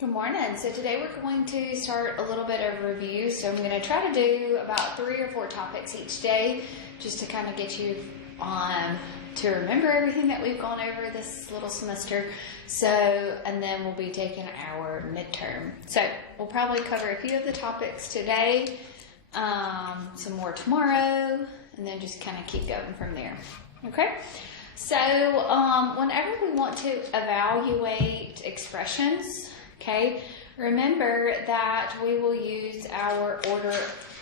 Good morning. So today we're going to start a little bit of review. So I'm going to try to do about 3 or 4 topics each day just to kind of get you on to remember everything that we've gone over this little semester. And then we'll be taking our midterm. So we'll probably cover a few of the topics today, some more tomorrow, and then just kind of keep going from there. Okay? So whenever we want to evaluate expressions, okay, remember that we will use our order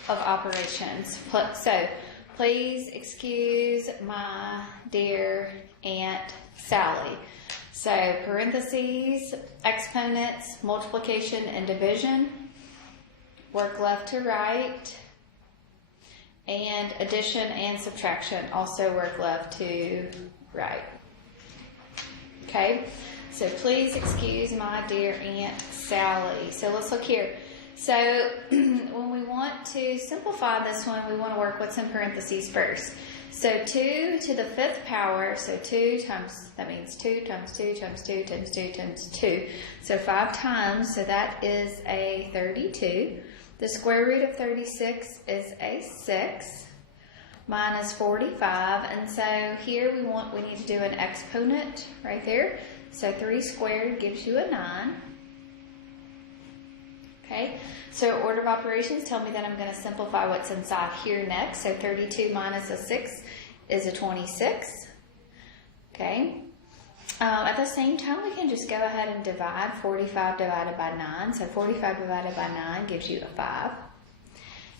of operations. So please excuse my dear Aunt Sally. So parentheses, exponents, multiplication and division, work left to right, and addition and subtraction also work left to right. Okay? So please excuse my dear Aunt Sally. So let's look here. So when we want to simplify this one, we want to work what's in parentheses first. So 2 to the 5th power, so 2 times, that means 2 times 2 times 2 times 2 times 2. So 5 times, so that is a 32. The square root of 36 is a 6. Minus 45, and so here we need to do an exponent right there. So 3 squared gives you a 9. Okay, so order of operations tell me that I'm going to simplify what's inside here next. So 32 minus a 6 is a 26. Okay, at the same time we can just go ahead and divide 45 divided by 9. So 45 divided by 9 gives you a 5.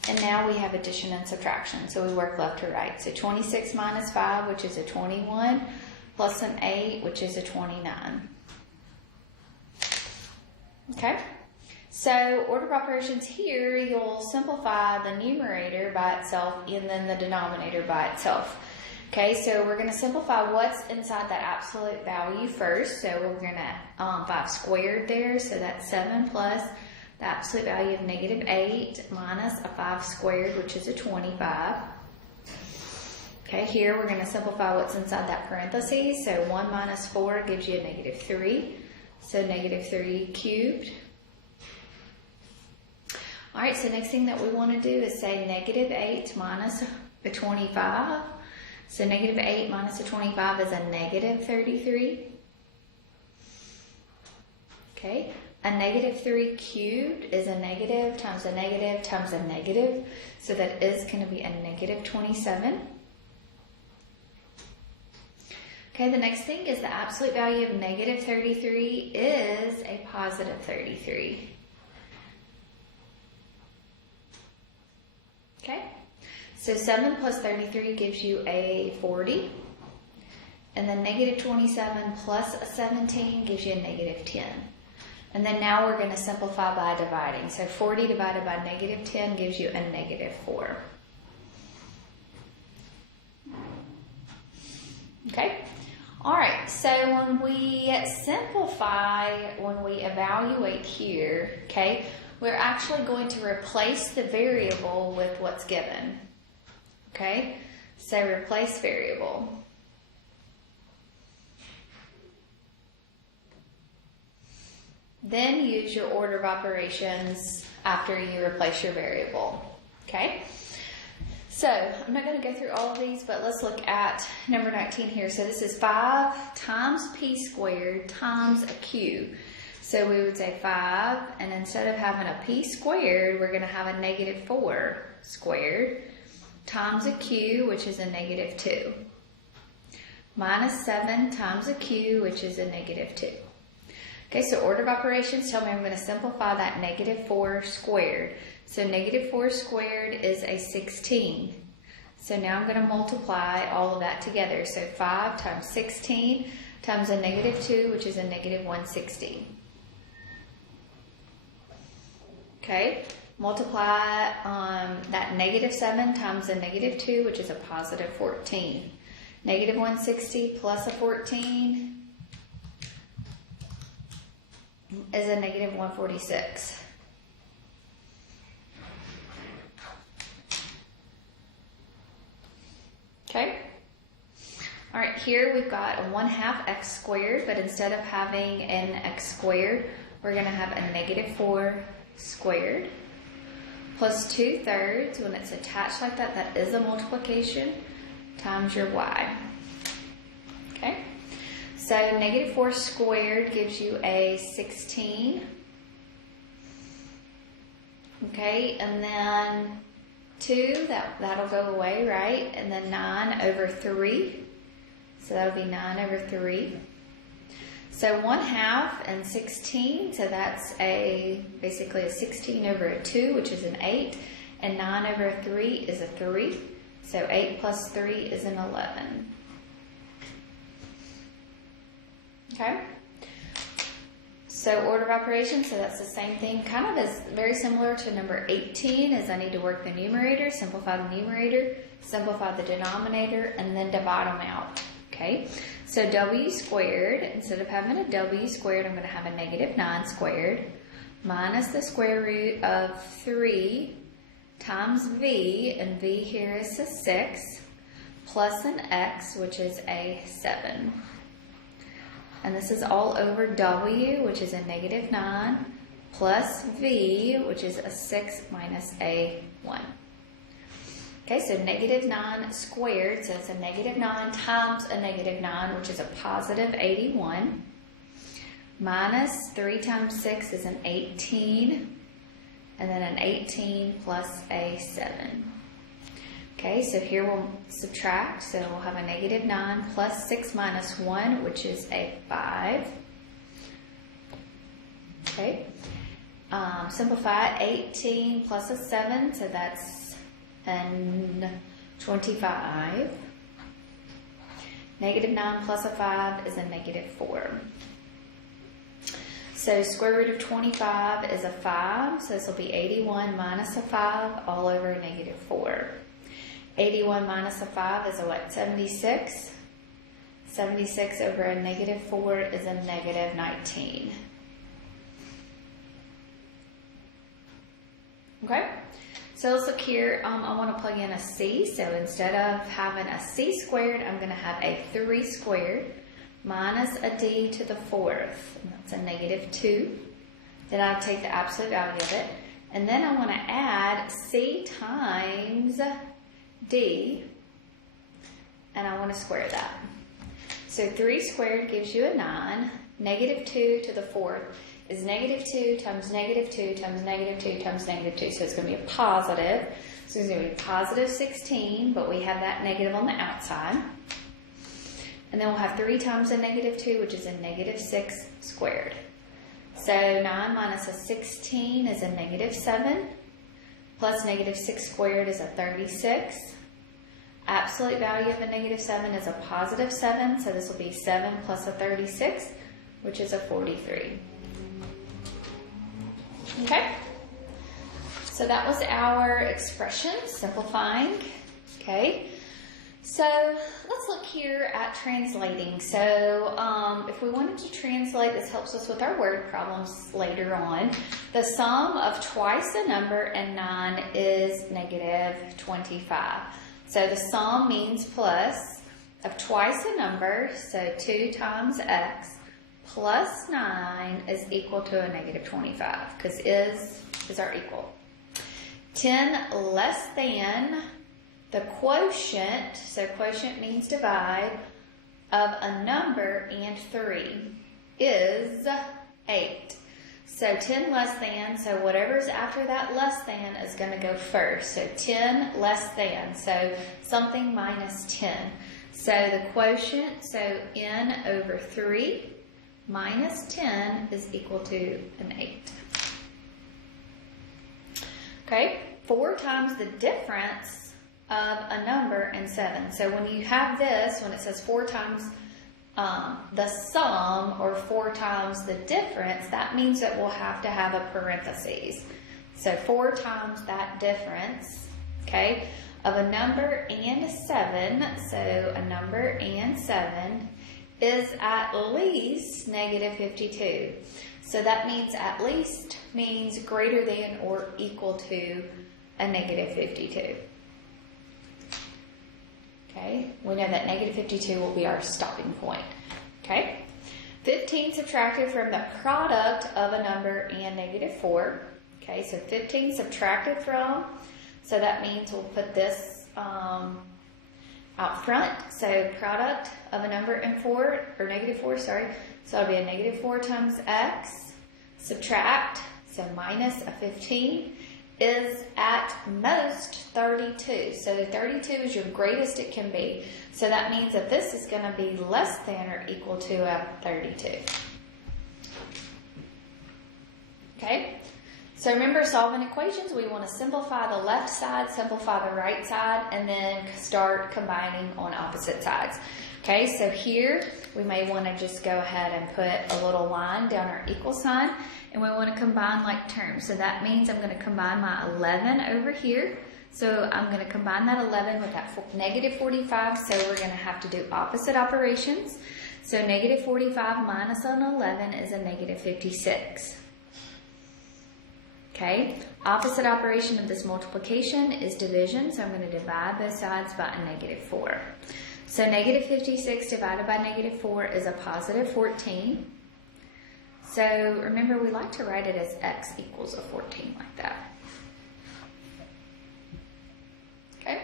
And now we have addition and subtraction, so we work left to right. So 26 minus 5, which is a 21, plus an 8, which is a 29. Okay? So order of operations here, you'll simplify the numerator by itself and then the denominator by itself. Okay, so we're going to simplify what's inside that absolute value first. So we're going to 5 squared there, so that's 7 plus the absolute value of negative 8 minus a 5 squared, which is a 25. Okay, here we're going to simplify what's inside that parentheses. So 1 minus 4 gives you a negative 3. So negative 3 cubed. All right, so next thing that we want to do is say negative 8 minus a 25. So negative 8 minus a 25 is a negative 33. Okay. A negative 3 cubed is a negative times a negative times a negative. So that is going to be a negative 27. Okay, the next thing is the absolute value of negative 33 is a positive 33. Okay, so 7 plus 33 gives you a 40. And then negative 27 plus a 17 gives you a negative 10. And then now we're going to simplify by dividing. So 40 divided by negative 10 gives you a negative 4. Okay? All right, so when we simplify, when we evaluate here, okay, we're actually going to replace the variable with what's given. Okay? So replace variable. Then use your order of operations after you replace your variable. Okay? So I'm not going to go through all of these, but let's look at number 19 here. So this is 5 times p squared times a q. So we would say 5, and instead of having a p squared, we're going to have a negative 4 squared times a q, which is a negative 2. Minus 7 times a q, which is a negative 2. Okay, so order of operations tell me I'm going to simplify that negative 4 squared. So negative 4 squared is a 16. So now I'm going to multiply all of that together. So 5 times 16 times a negative 2, which is a negative 160. Okay, multiply that negative 7 times a negative 2, which is a positive 14. Negative 160 plus a 14 is a negative 146. Okay. All right, here we've got a 1/2 x squared, but instead of having an x squared, we're going to have a negative 4 squared plus 2/3. When it's attached like that, that is a multiplication, times your y. Okay? So negative 4 squared gives you a 16. Okay, and then 2, that'll go away, right? And then 9 over 3. So that'll be 9 over 3. So 1/2 and 16, so that's basically a 16 over a 2, which is an 8. And 9 over 3 is a 3. So 8 plus 3 is an 11. Okay? So order of operations, so that's the same thing, kind of is very similar to number 18, is I need to work the numerator, simplify the numerator, simplify the denominator, and then divide them out. Okay, so w squared, instead of having a w squared, I'm going to have a negative 9 squared minus the square root of 3 times v, and v here is a 6, plus an x, which is a 7. And this is all over w, which is a negative 9, plus v, which is a 6 minus a 1. Okay, so negative 9 squared, so it's a negative 9 times a negative 9, which is a positive 81, minus 3 times 6 is an 18, and then an 18 plus a 7. Okay, so here we'll subtract, so we'll have a negative 9 plus 6 minus 1, which is a 5. Okay, simplify 18 plus a 7, so that's and 25. Negative 9 plus a 5 is a negative 4. So square root of 25 is a 5, so this will be 81 minus a 5 all over a negative 4. 81 minus a 5 is a what? 76. 76 over a negative 4 is a negative 19. Okay? So let's look here, I want to plug in a c, so instead of having a c squared, I'm going to have a 3 squared minus a d to the 4th, and that's a negative 2. Then I'll take the absolute value of it, and then I want to add c times d, and I want to square that. So 3 squared gives you a 9, negative 2 to the 4th is negative 2 times negative 2 times negative 2 times negative 2. So it's going to be a positive. So it's going to be positive 16, but we have that negative on the outside. And then we'll have 3 times a negative 2, which is a negative 6 squared. So 9 minus a 16 is a negative 7, plus negative 6 squared is a 36. Absolute value of a negative 7 is a positive 7, so this will be 7 plus a 36, which is a 43. Okay, so that was our expression, simplifying. Okay, so let's look here at translating. So if we wanted to translate, this helps us with our word problems later on. The sum of twice a number and 9 is negative 25. So the sum means plus of twice a number, so 2 times x, plus 9 is equal to a negative 25, because is our equal. 10 less than the quotient, so quotient means divide, of a number and 3 is 8. So 10 less than, so whatever's after that less than is going to go first. So 10 less than, so something minus 10. So the quotient, so n over 3 minus 10 is equal to an 8. Okay, 4 times the difference of a number and 7. So when you have this, when it says 4 times the sum or 4 times the difference, that means that we'll have to have a parentheses. So 4 times that difference, okay, of a number and 7, so a number and 7 is at least negative 52. So that means at least means greater than or equal to a negative 52. Okay, we know that negative 52 will be our stopping point. Okay, 15 subtracted from the product of a number and -4. Okay, so 15 subtracted from, so that means we'll put this out front. So product of a number and 4, or -4, sorry. So it'll be a -4 times x, subtract, so minus a 15, is at most 32. So 32 is your greatest it can be. So that means that this is going to be less than or equal to a 32. Okay? So remember, solving equations, we want to simplify the left side, simplify the right side, and then start combining on opposite sides. Okay, so here we may want to just go ahead and put a little line down our equal sign, and we want to combine like terms. So that means I'm going to combine my 11 over here. So I'm going to combine that 11 with that -45, so we're going to have to do opposite operations. So -45 minus an 11 is a -56. Okay, opposite operation of this multiplication is division, so I'm going to divide both sides by a -4. So -56 divided by -4 is a +14. So remember, we like to write it as x equals a 14 like that. Okay,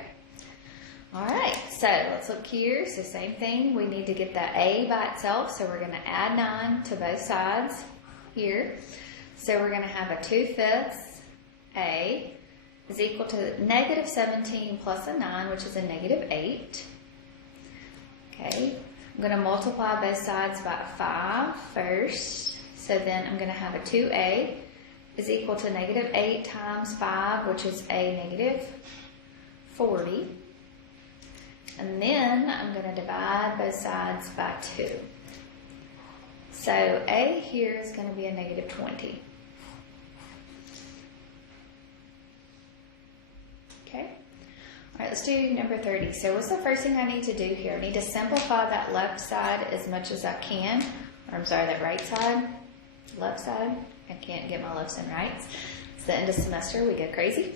all right, so let's look here. So same thing, we need to get that a by itself, so we're going to add 9 to both sides here. So we're going to have a 2/5 a is equal to -17 plus a 9, which is a -8. Okay, I'm going to multiply both sides by 5 first. So then I'm going to have a 2a is equal to -8 times 5, which is a -40. And then I'm going to divide both sides by 2. So a here is going to be a -20. Okay. All right, let's do number 30. So what's the first thing I need to do here? I need to simplify that left side as much as I can. Or I'm sorry, that right side, left side. I can't get my lefts and rights. It's the end of semester. We go crazy.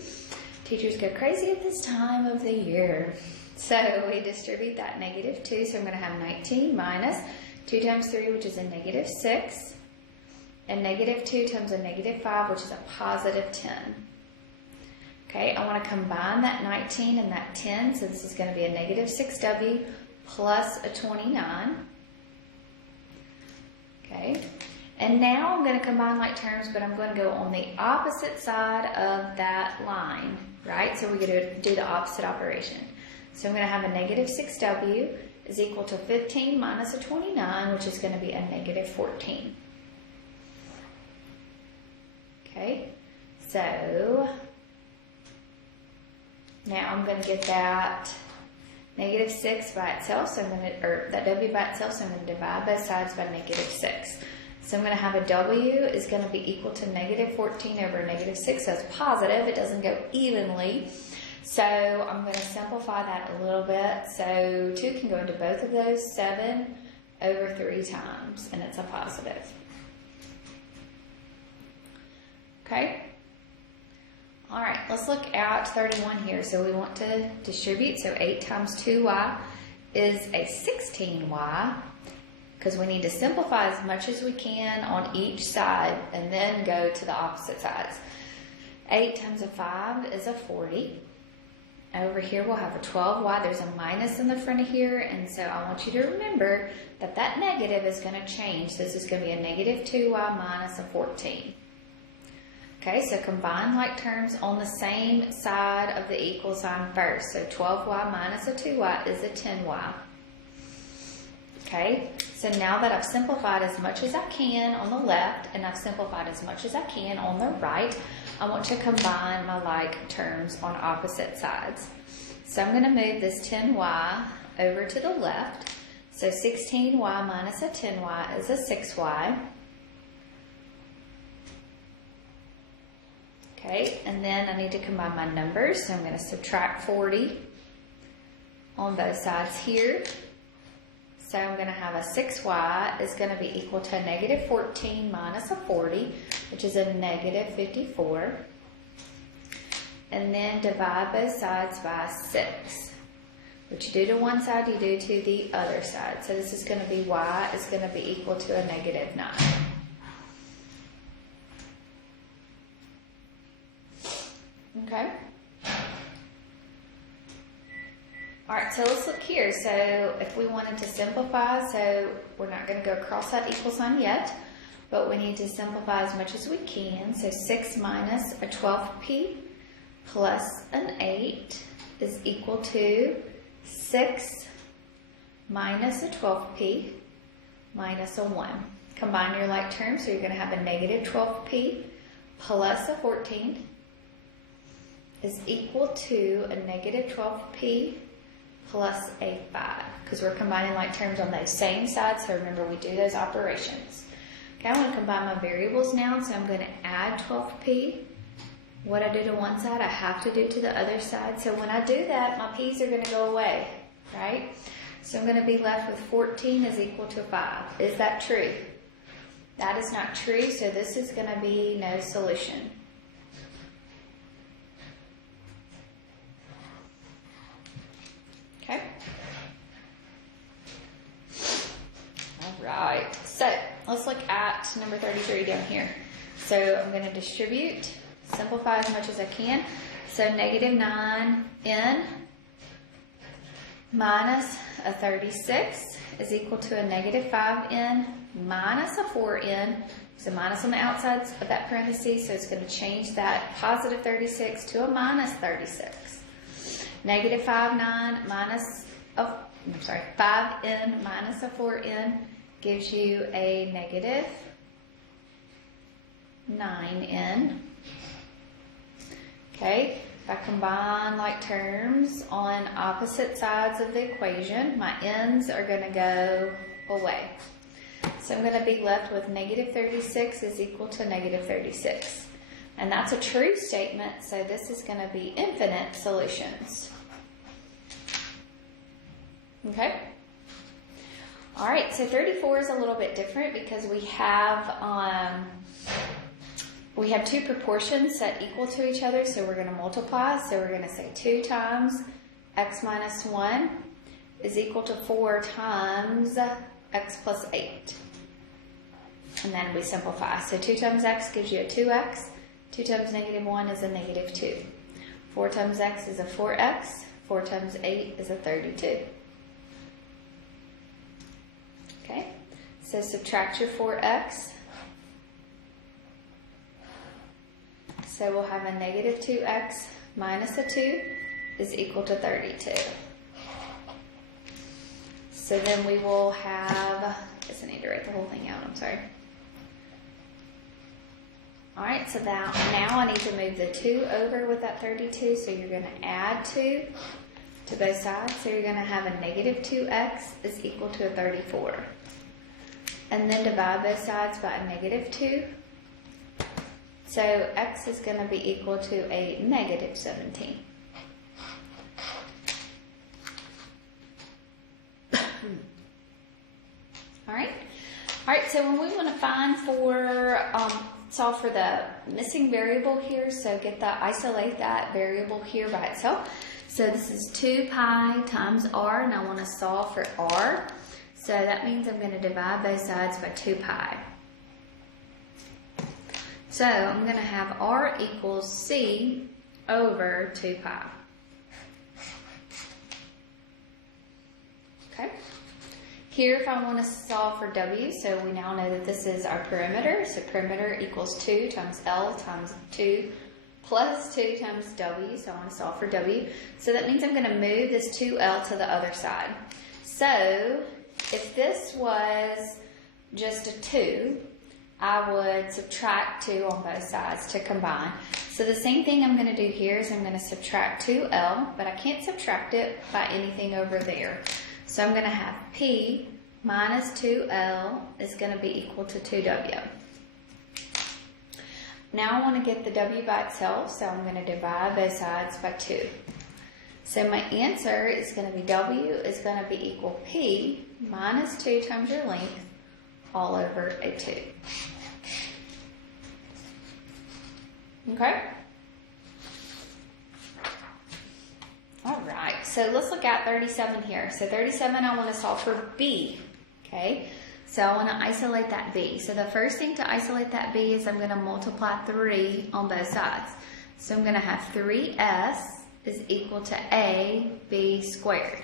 Teachers go crazy at this time of the year. So we distribute that -2. So I'm going to have 19 minus 2 times 3, which is a -6. And -2 times a -5, which is a +10. Okay, I want to combine that 19 and that 10, so this is going to be a -6w plus a 29. Okay, and now I'm going to combine like terms, but I'm going to go on the opposite side of that line, right? So we're going to do the opposite operation. So I'm going to have a -6w is equal to 15 minus a 29, which is going to be a -14. Okay, so now I'm going to get that -6 by itself, so I'm going to, or that w by itself, so I'm going to divide both sides by -6. So I'm going to have a w is going to be equal to -14 over -6, so it's positive, it doesn't go evenly. So I'm going to simplify that a little bit. So 2 can go into both of those, 7 over 3 times, and it's a positive. Okay? All right, let's look at 31 here. So we want to distribute, so 8 times 2y is a 16y, because we need to simplify as much as we can on each side and then go to the opposite sides. 8 times a 5 is a 40. Over here we'll have a 12y. There's a minus in the front of here, and so I want you to remember that that negative is going to change. So this is going to be a -2y minus a 14. Okay, so combine like terms on the same side of the equal sign first. So 12y minus a 2y is a 10y. Okay, so now that I've simplified as much as I can on the left and I've simplified as much as I can on the right, I want to combine my like terms on opposite sides. So I'm going to move this 10y over to the left. So 16y minus a 10y is a 6y. Okay, and then I need to combine my numbers. So I'm going to subtract 40 on both sides here. So I'm going to have a 6y is going to be equal to a -14 minus a 40, which is a -54. And then divide both sides by 6. What you do to one side, you do to the other side. So this is going to be y is going to be equal to a negative 9. Okay. Alright, so let's look here. So if we wanted to simplify, so we're not going to go across that equal sign yet, but we need to simplify as much as we can. So 6 minus a 12p plus an 8 is equal to 6 minus a 12p minus a 1. Combine your like terms, so you're going to have a negative 12p plus a 14 is equal to a negative 12p plus a 5, because we're combining like terms on those same sides, so remember we do those operations. Okay, I want to combine my variables now, so I'm going to add 12p. What I do to one side, I have to do to the other side, so when I do that, my p's are going to go away, right? So I'm going to be left with 14 is equal to 5. Is that true? That is not true, so this is going to be no solution. Okay. All right. So let's look at number 33 down here. So I'm going to distribute, simplify as much as I can. So negative 9n minus a 36 is equal to a negative 5n minus a 4n. There's a minus on the outsides of that parenthesis, so it's going to change that positive 36 to a minus 36. Negative 5n minus a 4n gives you a negative 9n. Okay, if I combine like terms on opposite sides of the equation, my n's are going to go away. So I'm going to be left with negative 36 is equal to negative 36. And that's a true statement, so this is going to be infinite solutions. Okay? Alright, so 34 is a little bit different because we have two proportions set equal to each other, so we're going to multiply. So we're going to say 2 times x minus 1 is equal to 4 times x plus 8. And then we simplify. So 2 times x gives you a 2x. 2 times negative 1 is a negative 2. 4 times x is a 4x. 4 times 8 is a 32. Okay, so subtract your 4x. So we'll have a negative 2x minus a 2 is equal to 32. So then we will have, I guess I need to write the whole thing out, I'm sorry. Alright, so now I need to move the 2 over with that 32, so you're going to add 2 to both sides. So you're going to have a negative 2x is equal to a 34. And then divide both sides by a negative 2. So x is going to be equal to a negative 17. Alright, so when we want to solve for the missing variable here, so isolate that variable here by itself. So this is 2 pi times r, and I want to solve for r. So that means I'm going to divide both sides by 2 pi. So I'm going to have r equals c over 2 pi. Okay. Here, if I want to solve for w, so we now know that this is our perimeter. So perimeter equals 2 times L times 2 plus 2 times w. So I want to solve for w. So that means I'm going to move this 2L to the other side. So if this was just a 2, I would subtract 2 on both sides to combine. So the same thing I'm going to do here is I'm going to subtract 2L, but I can't subtract it by anything over there. So I'm going to have P minus 2L is going to be equal to 2W. Now I want to get the W by itself, so I'm going to divide both sides by 2. So my answer is going to be W is going to be equal P minus 2 times your length all over a 2. Okay? All right, so let's look at 37 here. So 37, I want to solve for b, okay? So I want to isolate that b. So the first thing to isolate that b is I'm going to multiply 3 on both sides. So I'm going to have 3s is equal to ab squared.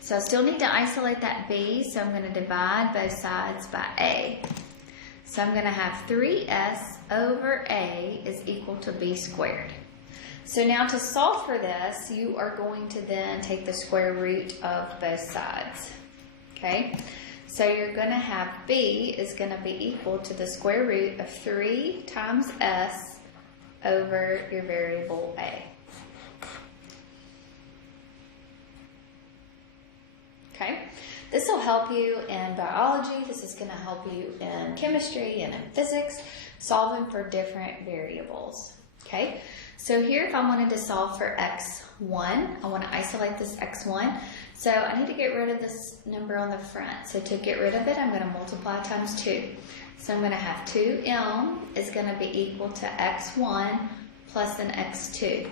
So I still need to isolate that b, so I'm going to divide both sides by a. So I'm going to have 3s over a is equal to b squared. So now to solve for this, you are going to then take the square root of both sides. Okay? So you're going to have b is going to be equal to the square root of 3 times s over your variable a. Okay? This will help you in biology. This is going to help you in chemistry and in physics, solving for different variables. Okay? So here, if I wanted to solve for x1, I want to isolate this x1. So I need to get rid of this number on the front. So to get rid of it, I'm going to multiply times 2. So I'm going to have 2m is going to be equal to x1 plus an x2.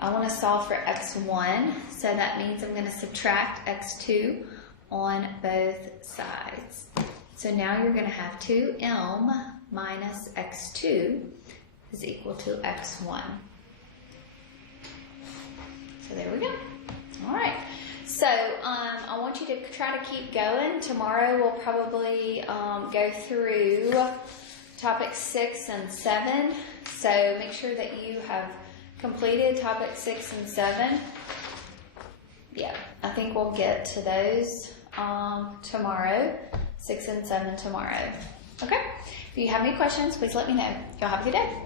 I want to solve for x1, so that means I'm going to subtract x2 on both sides. So now you're going to have 2m minus x2 is equal to x1. So there we go. All right. So I want you to try to keep going. Tomorrow we'll probably go through topics 6 and 7. So make sure that you have completed topics 6 and 7. Yeah, I think we'll get to those tomorrow, 6 and 7 tomorrow. Okay? If you have any questions, please let me know. Y'all have a good day.